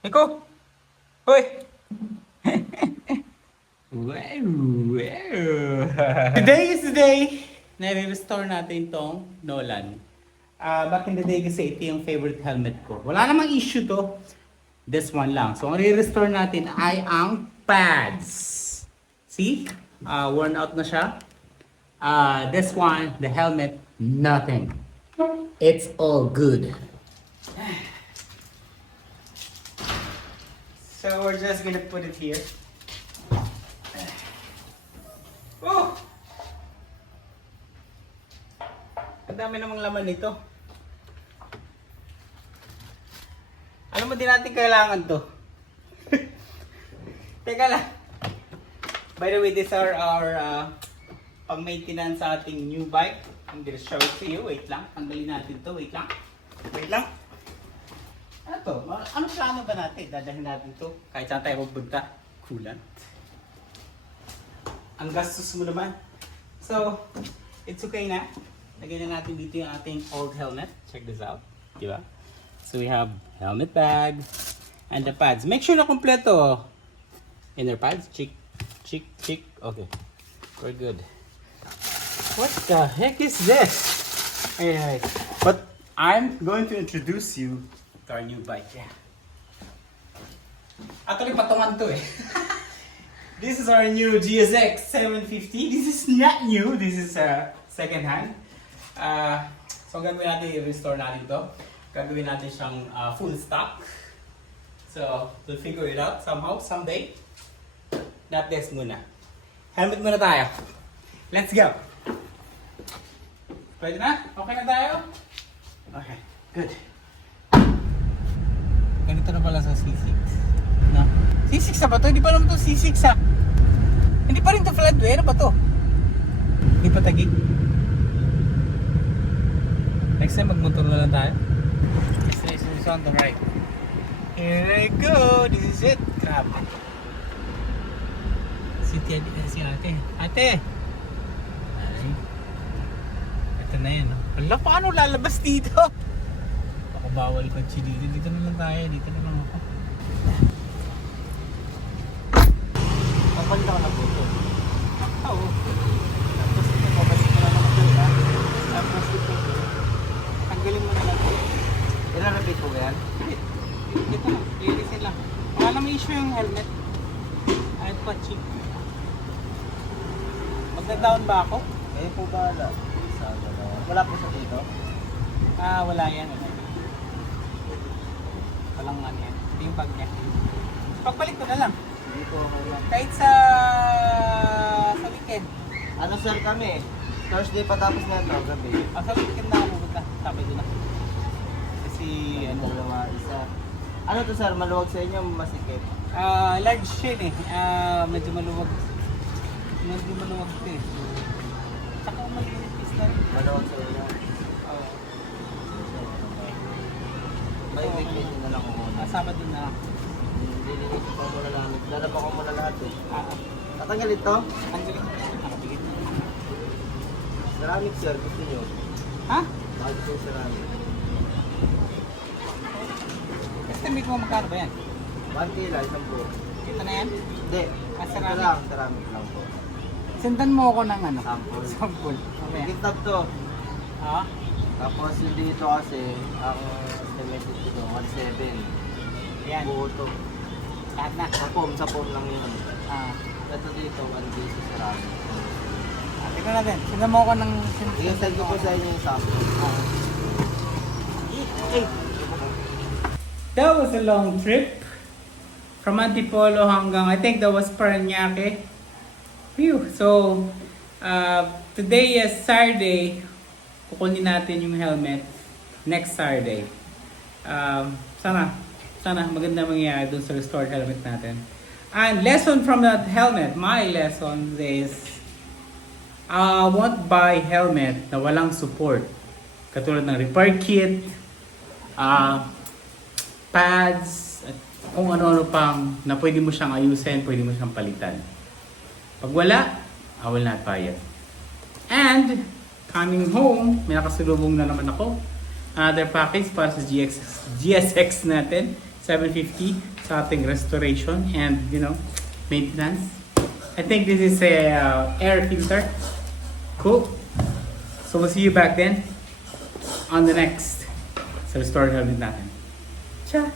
Iko! Hoy! Wow! Wow! Today is the day na i-restore natin tong Nolan. Back in the day kasi ito yung favorite helmet ko. Wala namang issue to. This one lang. So ang i-restore natin ay ang pads. See? Worn out na siya. This one, the helmet, nothing. It's all good. So we're just gonna put it here. Oh! Ang dami namang laman nito. Alam mo, di natin kailangan to. Teka lang. By the way, these are our pang-maintenance sa ating new bike. I'm gonna show it to you. Wait lang. Tanggalin natin to. Wait lang. Wait lang. Ano to? Ano plano ba natin? Dadalhin natin to. Kahit saan tayo pupunta. Coolant. Ang gastos mo naman. So, it's okay na. Lagyan na natin dito yung ating old helmet. Check this out. Diba? So, we have helmet bag and the pads. Make sure na kompleto. Inner pads. Cheek. Cheek. Cheek. Okay. We're good. What the heck is this? Alright. But I'm going to introduce you to our new bike. Yeah. Actually, patungan to eh. This is our new GSX 750. This is not new. This is second hand. So, gagawin natin, i-restore natin to. Gagawin natin siyang full stock. So, we'll figure it out somehow, someday. Not this muna. Helmet muna tayo. Let's go. Pwede na? Okay na tayo? Okay, good. Ganito na pala sa C6. No? C6 na ba to? Hindi pa naman to C6 ha. Hindi pa rin to flatway. Ano ba to? Hindi pa tagig. Next time magmotor na lang tayo. This is on the right. Here I go. This is it. Grabe. Si ate. Ate! Ay. Ito na yan. Hala, paano lalabas dito? Ako bawal ko dito. Dito na lang tayo. Dito na lang ako. Kapalit ako na po ito. Oo. Tapos ito, babalik mo na lang ito. Tapos ito. Tanggalin mo na lang ito. Ilan repeat po ba yan? Dito na. Lilisin lang. Wala naman issue yung helmet. Kahit pa cheap. Magda-down ba ako? Eh po ba wala? Wala po sa dito? Wala yan. Wala yan. Walang ano yan. Ito yung bag niya. Pagbalik ko na lang. Hindi po okay lang. Kahit sa weekend. Ano sir kami? Thursday pa tapos nga ito, gabi. Sa weekend na ako pupunta. Sabi ko na. Kasi ano. Dalawa, isa. Ano to sir? Maluwag sa inyo, masikip? Large yun eh. Medyo maluwag. Medyo maluwag ito eh. Tsaka maluwag na rin. Maluwag sa inyo. Oo. May weekend na lang ako muna. Sabado na. Lilinisin ko muna namin. Lalaba ko muna lahat eh. Ah, Tatanggal ito? tanggalin ko. Nakapigit. Ceramic sir, gusto nyo? Ha? Bakit gusto yung ceramic? Estimate mo magkano ba yan? 1 kila, isang po. Kita na yan? Hindi. Ito ceramic? lang, ceramic lang po. Sendan mo ako ng ano? Sample. Sample. Okay. Gitab to. Ha? Tapos yung dito kasi, ang estimated ko doon, 1.7. Yan. Buo to. Lahat na. Sa foam lang yun. Ah. Ito dito, 1 piece sa ceramic. Tingnan natin. Sendan mo ako ng... I-send ko po sa inyo yung sample. That was a long trip. From Antipolo hanggang, I think that was Parañaque. Phew. So, today is Saturday. Kukunin natin yung helmet. Next Saturday. Sana maganda mangyayari dun sa restored helmet natin. And lesson from that helmet, my lesson is, won't buy helmet na walang support. Katulad ng repair kit, pads, at kung ano-ano pang na pwede mo siyang ayusin, pwede mo siyang palitan. Pag wala, I will not buy it. And, coming home, may nakasalubong na naman ako. Another package para sa GSX natin. 750 sa ating restoration and, you know, maintenance. I think this is a air filter. Cool. So we'll see you back then on the next sa restored helmet natin. Ciao!